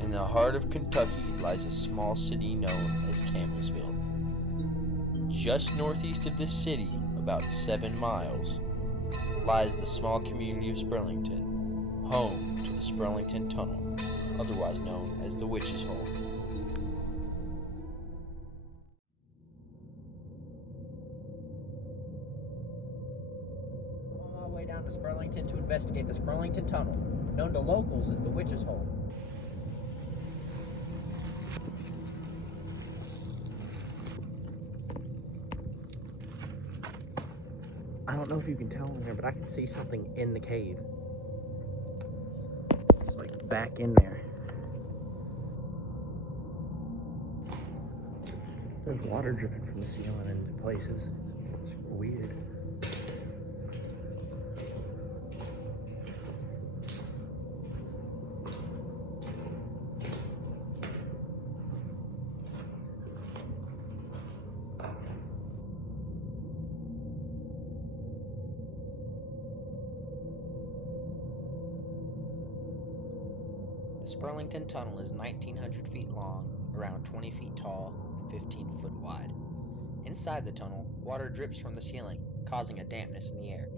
In the heart of Kentucky lies a small city known as Campbellsville. Just northeast of this city, about 7 miles, lies the small community of Spurlington, home to the Spurlington Tunnel, otherwise known as the Witch's Hole. I'm on my way down to Spurlington to investigate the Spurlington Tunnel, known to locals as the Witch's Hole. I don't know if you can tell in there, but I can see something in the cave. It's like back in there. There's water dripping from the ceiling into places. It's weird. The Spurlington Tunnel is 1,900 feet long, around 20 feet tall, and 15 foot wide. Inside the tunnel, water drips from the ceiling, causing a dampness in the air.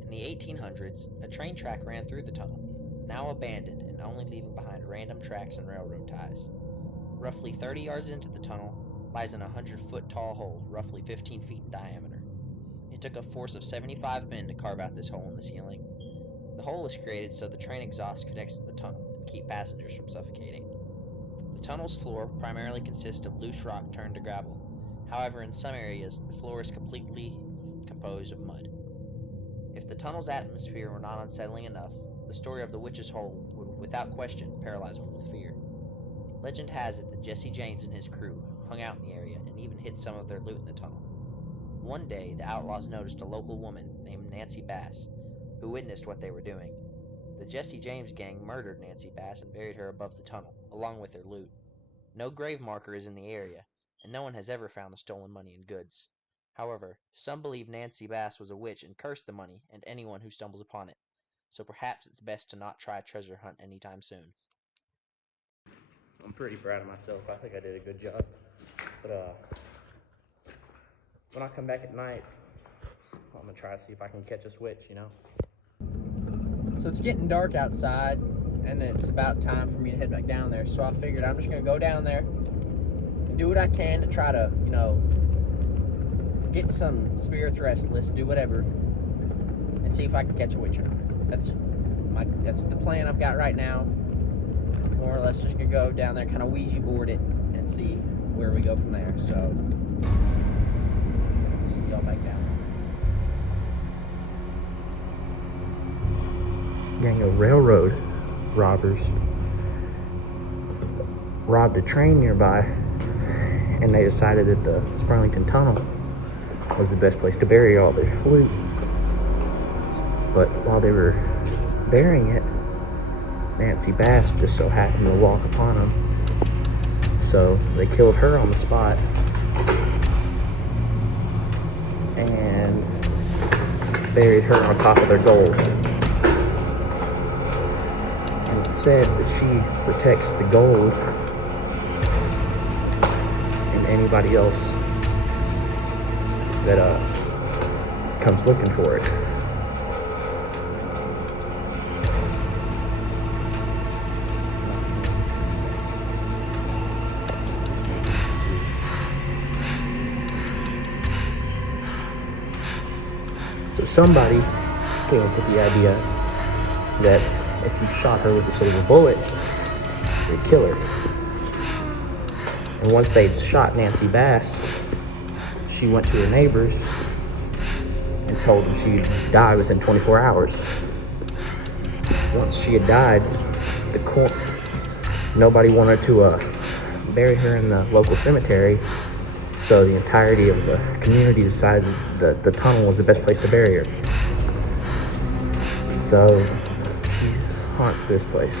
In the 1800s, a train track ran through the tunnel, now abandoned and only leaving behind random tracks and railroad ties. Roughly 30 yards into the tunnel lies an 100-foot tall hole, roughly 15 feet in diameter. It took a force of 75 men to carve out this hole in the ceiling. The hole was created so the train exhaust could exit the tunnel and keep passengers from suffocating. The tunnel's floor primarily consists of loose rock turned to gravel. However, in some areas, the floor is completely composed of mud. If the tunnel's atmosphere were not unsettling enough, the story of the Witch's Hole would, without question, paralyze one with fear. Legend has it that Jesse James and his crew hung out in the area and even hid some of their loot in the tunnel. One day, the outlaws noticed a local woman named Nancy Bass, who witnessed what they were doing. The Jesse James gang murdered Nancy Bass and buried her above the tunnel, along with their loot. No grave marker is in the area, and no one has ever found the stolen money and goods. However, some believe Nancy Bass was a witch and cursed the money and anyone who stumbles upon it, so perhaps it's best to not try a treasure hunt anytime soon. I'm pretty proud of myself. I think I did a good job. But when I come back at night, I'm gonna try to see if I can catch a switch, you know? So it's getting dark outside, and it's about time for me to head back down there. So I figured I'm just gonna go down there and do what I can to try to, you know, get some spirits restless, do whatever, and see if I can catch a witch or not. That's the plan I've got right now. More or less just gonna go down there, kind of Ouija board it, and see where we go from there. So see y'all back down. Gang of railroad robbers robbed a train nearby, and they decided that the Spurlington Tunnel was the best place to bury all their loot. But while they were burying it, Nancy Bass just so happened to walk upon them, so they killed her on the spot and buried her on top of their gold. And it's said that she protects the gold and anybody else that comes looking for it. So somebody came up with the idea that if you shot her with a silver bullet, it'd kill her. And once they'd shot Nancy Bass, she went to her neighbors and told them she'd die within 24 hours. Once she had died, nobody wanted to bury her in the local cemetery, so the entirety of the community decided that the tunnel was the best place to bury her. So she haunts this place.